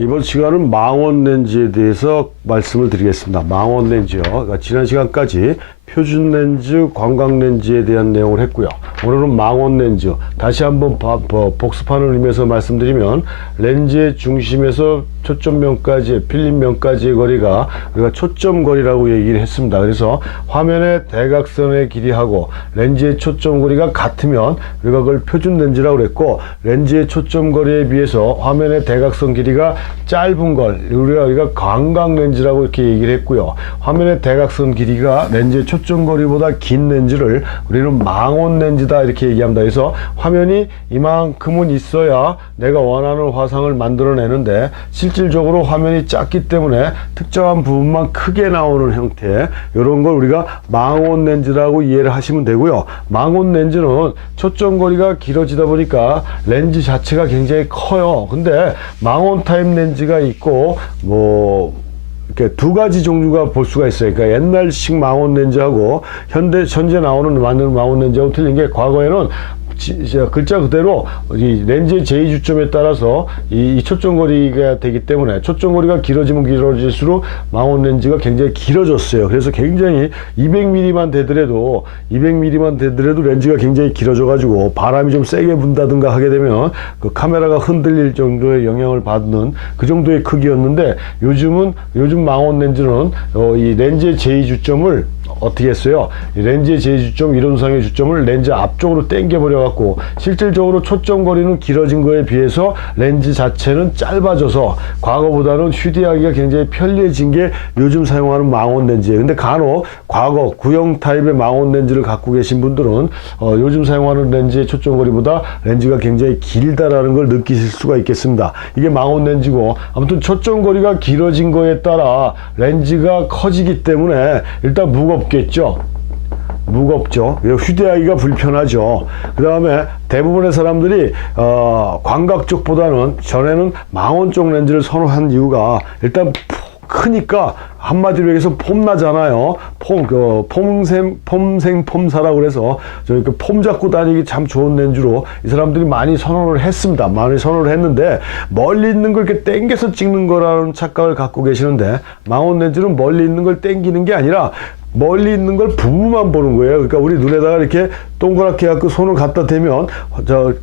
이번 시간은 망원 렌즈에 대해서 말씀을 드리겠습니다. 망원 렌즈요. 그러니까 지난 시간까지 표준 렌즈, 관광 렌즈에 대한 내용을 했고요. 오늘은 망원 렌즈. 다시 한번 복습하는 의미에서 말씀드리면 렌즈의 중심에서 초점면까지, 필름면까지의 거리가 우리가 초점거리라고 얘기를 했습니다. 그래서 화면의 대각선의 길이하고 렌즈의 초점거리가 같으면 우리가 그걸 표준 렌즈라고 그랬고, 렌즈의 초점거리에 비해서 화면의 대각선 길이가 짧은 걸 우리가 관광 렌즈라고 이렇게 얘기를 했고요. 화면의 대각선 길이가 렌즈의 초점거리보다 긴 렌즈를 우리는 망원 렌즈다 이렇게 얘기합니다. 그래서 화면이 이만큼은 있어야 내가 원하는 화상을 만들어내는데, 실질적으로 화면이 작기 때문에 특정한 부분만 크게 나오는 형태, 이런 걸 우리가 망원 렌즈라고 이해를 하시면 되고요. 망원 렌즈는 초점거리가 길어지다 보니까 렌즈 자체가 굉장히 커요. 근데 망원 타입 렌즈가 있고 이렇게 두 가지 종류가 볼 수가 있어요. 그러니까 옛날식 망원 렌즈하고 현재 나오는 망원 렌즈하고 틀린 게, 과거에는 글자 그대로 이 렌즈의 제2주점에 따라서 이 초점거리가 되기 때문에, 초점거리가 길어지면 길어질수록 망원 렌즈가 굉장히 길어졌어요. 그래서 굉장히 200mm만 되더라도 렌즈가 굉장히 길어져 가지고 바람이 좀 세게 분다든가 하게 되면 그 카메라가 흔들릴 정도의 영향을 받는 그 정도의 크기였는데, 요즘 망원 렌즈는 이 렌즈의 제2주점을 어떻게 했어요? 렌즈의 제2주점, 이론상의 주점을 렌즈 앞쪽으로 당겨버려 갖고 실질적으로 초점거리는 길어진 거에 비해서 렌즈 자체는 짧아져서 과거보다는 휴대하기가 굉장히 편리해진 게 요즘 사용하는 망원 렌즈예요. 근데 간혹 과거 구형 타입의 망원 렌즈를 갖고 계신 분들은 요즘 사용하는 렌즈의 초점거리보다 렌즈가 굉장히 길다라는 걸 느끼실 수가 있겠습니다. 이게 망원 렌즈고, 아무튼 초점거리가 길어진 거에 따라 렌즈가 커지기 때문에 일단 무겁죠. 휴대하기가 불편하죠. 그 다음에 대부분의 사람들이 광각 쪽보다는 전에는 망원 쪽 렌즈를 선호한 이유가, 일단 크니까 한마디로 얘기해서 폼나잖아요. 폼사라고 그래서 폼 잡고 다니기 참 좋은 렌즈로 이 사람들이 많이 선호를 했습니다. 많이 선호를 했는데, 멀리 있는 걸 이렇게 당겨서 찍는 거라는 착각을 갖고 계시는데, 망원 렌즈는 멀리 있는 걸 당기는 게 아니라 멀리 있는 걸 부분만 보는 거예요. 그러니까 우리 눈에다가 이렇게 동그랗게 해갖고 손을 갖다 대면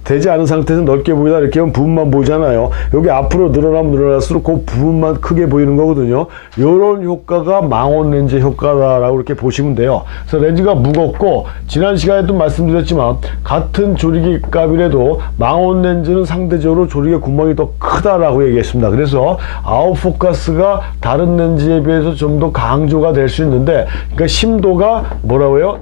되지 않은 상태에서 넓게 보이다 이렇게 하면 부분만 보이잖아요. 여기 앞으로 늘어나면 늘어날수록 그 부분만 크게 보이는 거거든요. 이런 효과가 망원 렌즈 효과다라고 이렇게 보시면 돼요. 그래서 렌즈가 무겁고, 지난 시간에도 말씀드렸지만 같은 조리개 값이라도 망원 렌즈는 상대적으로 조리개 구멍이 더 크다라고 얘기했습니다. 그래서 아웃포커스가 다른 렌즈에 비해서 좀 더 강조가 될 수 있는데, 그러니까 심도가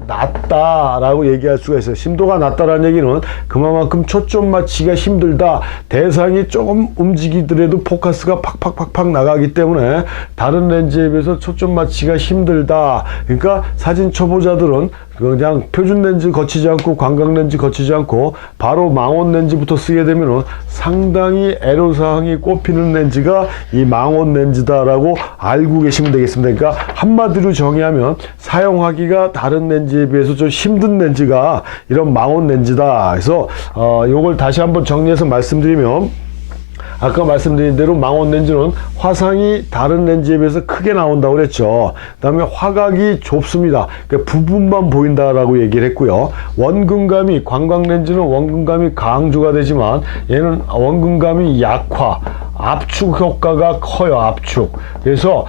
낮다라고 얘기할 수가 있어요. 심도가 낮다라는 얘기는 그만큼 초점 맞추기가 힘들다. 대상이 조금 움직이더라도 포커스가 팍팍팍팍 나가기 때문에 다른 렌즈에 비해서 초점 맞추기가 힘들다. 그러니까 사진 초보자들은 그냥 표준 렌즈 거치지 않고 관광 렌즈 거치지 않고 바로 망원 렌즈부터 쓰게 되면 상당히 애로사항이 꼽히는 렌즈가 이 망원 렌즈다라고 알고 계시면 되겠습니다. 그러니까 한마디로 정의하면 사용하기가 다른 렌즈에 비해서 좀 힘든 렌즈가 이런 망원 렌즈다. 그래서 요걸 다시 한번 정리해서 말씀드리면, 아까 말씀드린 대로 망원 렌즈는 화상이 다른 렌즈에 비해서 크게 나온다고 그랬죠. 그 다음에 화각이 좁습니다. 그러니까 부분만 보인다라고 얘기를 했고요. 원근감이, 관광 렌즈는 원근감이 강조가 되지만 얘는 원근감이 약화, 압축 효과가 커요. 압축. 그래서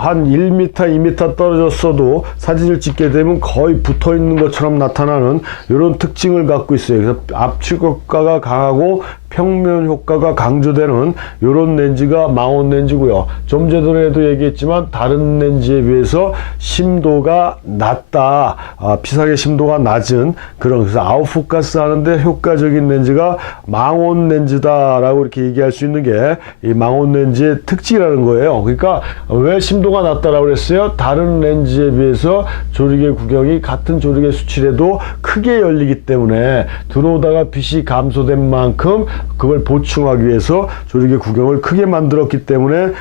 한 1m, 2m 떨어졌어도 사진을 찍게 되면 거의 붙어 있는 것처럼 나타나는 이런 특징을 갖고 있어요. 그래서 압축 효과가 강하고 평면 효과가 강조되는 이런 렌즈가 망원 렌즈고요. 좀 전에도 얘기했지만 다른 렌즈에 비해서 심도가 낮다. 피사계 심도가 낮은 그런, 그래서 아웃포커스 하는데 효과적인 렌즈가 망원 렌즈다라고 이렇게 얘기할 수 있는 게 이 망원 렌즈의 특징이라는 거예요. 그러니까 왜 심도가 낮다라고 그랬어요? 다른 렌즈에 비해서 조리개 구경이 같은 조리개 수치라도 크게 열리기 때문에 들어오다가 빛이 감소된 만큼 그걸 보충하기 위해서 조리개 구경을 크게 만들었기 때문에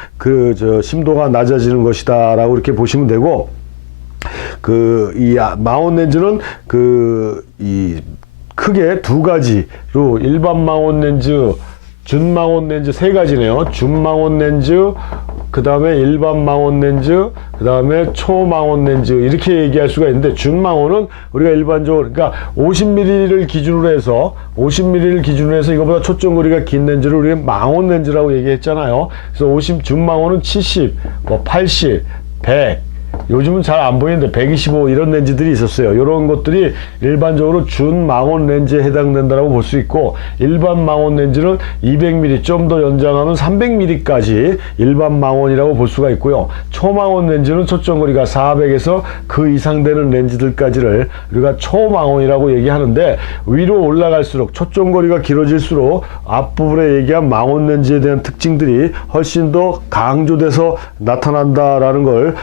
심도가 낮아지는 것이다라고 이렇게 보시면 되고, 이 망원 렌즈는 크게 두 가지로 일반 망원 렌즈 준망원 렌즈 세 가지네요. 준망원 렌즈, 그 다음에 일반 망원 렌즈, 그 다음에 초망원 렌즈, 이렇게 얘기할 수가 있는데, 준망원은 우리가 일반적으로, 그러니까 50mm를 기준으로 해서, 50mm를 기준으로 해서 이거보다 초점거리가 긴 렌즈를 우리가 망원 렌즈라고 얘기했잖아요. 그래서 준망원은 70, 뭐 80, 100, 요즘은 잘 안 보이는데 125 이런 렌즈들이 있었어요. 이런 것들이 일반적으로 준망원 렌즈에 해당된다고 볼 수 있고, 일반 망원 렌즈는 200mm 좀 더 연장하면 300mm까지 일반 망원이라고 볼 수가 있고요. 초망원 렌즈는 초점거리가 400에서 그 이상 되는 렌즈들까지를 우리가 초망원이라고 얘기하는데, 위로 올라갈수록 초점거리가 길어질수록 앞부분에 얘기한 망원 렌즈에 대한 특징들이 훨씬 더 강조돼서 나타난다라는 걸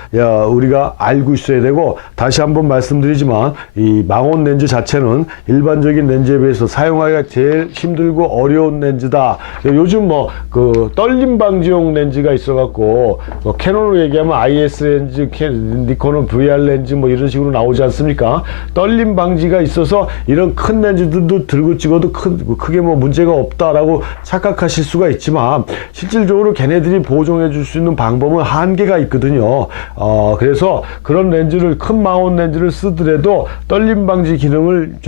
우리가 알고 있어야 되고, 다시 한번 말씀드리지만 이 망원 렌즈 자체는 일반적인 렌즈에 비해서 사용하기가 제일 힘들고 어려운 렌즈다. 요즘 뭐 그 떨림 방지용 렌즈가 있어 갖고, 캐논으로 얘기하면 IS 렌즈, 니콘은 VR 렌즈 뭐 이런 식으로 나오지 않습니까? 떨림 방지가 있어서 이런 큰 렌즈들도 들고 찍어도 크게 뭐 문제가 없다라고 착각하실 수가 있지만, 실질적으로 걔네들이 보정해 줄 수 있는 방법은 한계가 있거든요. 그래서 그런 렌즈를, 큰 망원 렌즈를 쓰더라도 떨림 방지 기능을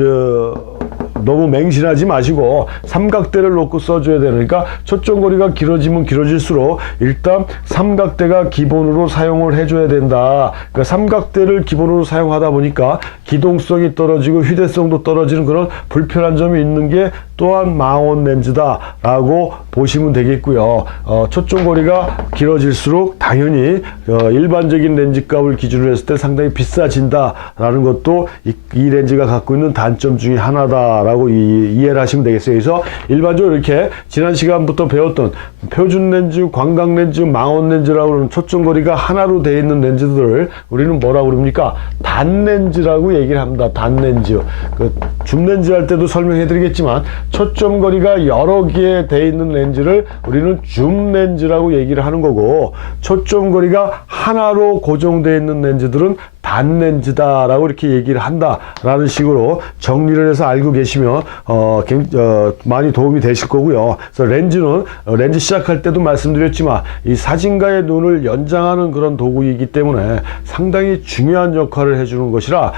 너무 맹신하지 마시고 삼각대를 놓고 써줘야 되니까, 초점거리가 길어지면 길어질수록 일단 삼각대가 기본으로 사용을 해줘야 된다. 그러니까 삼각대를 기본으로 사용하다 보니까 기동성이 떨어지고 휴대성도 떨어지는 그런 불편한 점이 있는 게 또한 망원 렌즈다라고 보시면 되겠고요. 초점거리가 길어질수록 당연히 일반적인 렌즈 값을 기준으로 했을 때 상당히 비싸진다라는 것도 이 렌즈가 갖고 있는 단점 중에 하나다라고 이해를 하시면 되겠어요. 그래서 일반적으로 이렇게 지난 시간부터 배웠던 표준 렌즈, 관광 렌즈, 망원 렌즈라고 하는 초점거리가 하나로 되어 있는 렌즈들을 우리는 뭐라고 그럽니까? 단렌즈라고 얘기를 합니다. 단렌즈. 줌 렌즈 할 때도 설명해 드리겠지만, 초점거리가 여러 개 되어 있는 렌즈를 우리는 줌 렌즈라고 얘기를 하는 거고, 초점거리가 하나로 고정되어 있는 렌즈들은 단렌즈다라고 이렇게 얘기를 한다라는 식으로 정리를 해서 알고 계시면 많이 도움이 되실 거고요. 그래서 렌즈는 렌즈 시작할 때도 말씀드렸지만 이 사진가의 눈을 연장하는 그런 도구이기 때문에 상당히 중요한 역할을 해주는 것이라,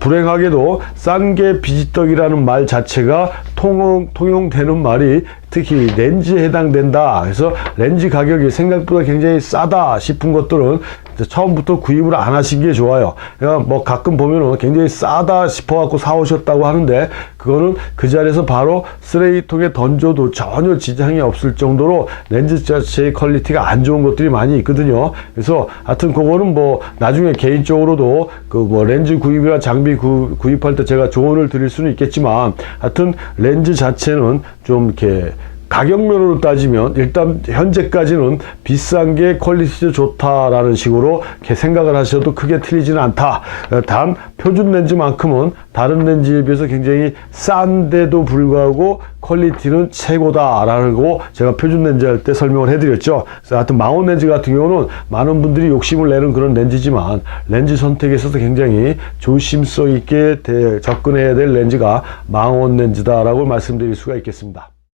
불행하게도 싼 게 비지떡이라는 말 자체가 통용되는 말이 특히 렌즈에 해당된다. 그래서 렌즈 가격이 생각보다 굉장히 싸다 싶은 것들은 처음부터 구입을 안 하신 게 좋아요. 그러니까 뭐 가끔 보면은 굉장히 싸다 싶어갖고 사오셨다고 하는데, 그거는 그 자리에서 바로 쓰레기통에 던져도 전혀 지장이 없을 정도로 렌즈 자체의 퀄리티가 안 좋은 것들이 많이 있거든요. 그래서 하여튼 그거는 뭐 나중에 개인적으로도 그 뭐 렌즈 구입이나 장비 구입할 때 제가 조언을 드릴 수는 있겠지만, 하여튼 렌즈 자체는 좀 이렇게 가격면으로 따지면 일단 현재까지는 비싼 게 퀄리티도 좋다라는 식으로 이렇게 생각을 하셔도 크게 틀리지는 않다. 단 표준 렌즈만큼은 다른 렌즈에 비해서 굉장히 싼데도 불구하고 퀄리티는 최고다라고 제가 표준 렌즈 할 때 설명을 해드렸죠. 그래서 하여튼 망원 렌즈 같은 경우는 많은 분들이 욕심을 내는 그런 렌즈지만, 렌즈 선택에 있어서 굉장히 조심성 있게 접근해야 될 렌즈가 망원 렌즈다라고 말씀드릴 수가 있겠습니다.